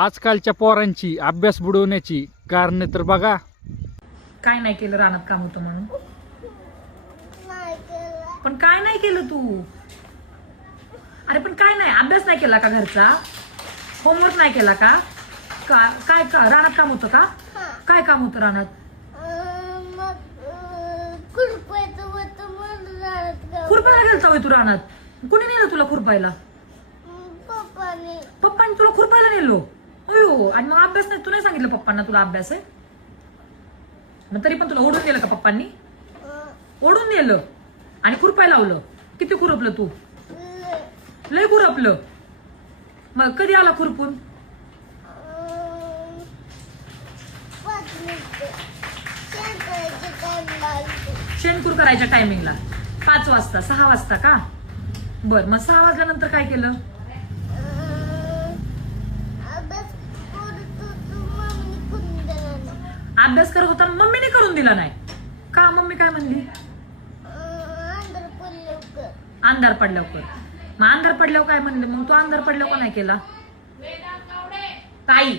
आजकालच्या पोरांची अभ्यास बुडवण्याची कारणे तर बघा. काय नाही केलं रानात काम होतं म्हणून? नाही केलं. पण काय नाही केलं तू? अरे पण काय नाही, अभ्यास नाही केला का घरचा? होमवर्क नाही केला का? काय रानात काम होतं का? काय काम होतं रानात? मग खुरपायचं होतं म्हणून रानात काम. खुरपायला गेलता होय तू रानात? कुणी नेलं तुला खुरपायला? पप्पाने. पप्पांनी तुला खुरपायला नेलो? अयो, आणि मग अभ्यास नाही? तू नाही सांगितलं पप्पांना तुला अभ्यास आहे? मग तरी पण तुला ओढून नेलं का पप्पांनी? ओढून नेलं आणि खुरपायला लावलं. किती खुरपलं तू? लय खुरपलं. मग कधी आला खुरपून? 5 मिनिटं. शेण करायचं time लागतो. शेणखूर करायच्या टायमिंगला 5 वाजता 6 वाजता का? बर, मग 6 वाजल्यानंतर काय केलं? अभ्यास करत होतो, मम्मीने करून दिला नाही. अभ्यास करत होता, मम्मीने करून दिला नाही का? मम्मी काय म्हणली? अंधार पडल्यावर. अंधार पडल्यावर कर. मग अंधार पडल्यावर काय म्हणलं? मग तू अंधार पडल्यावर का नाही केला? ताई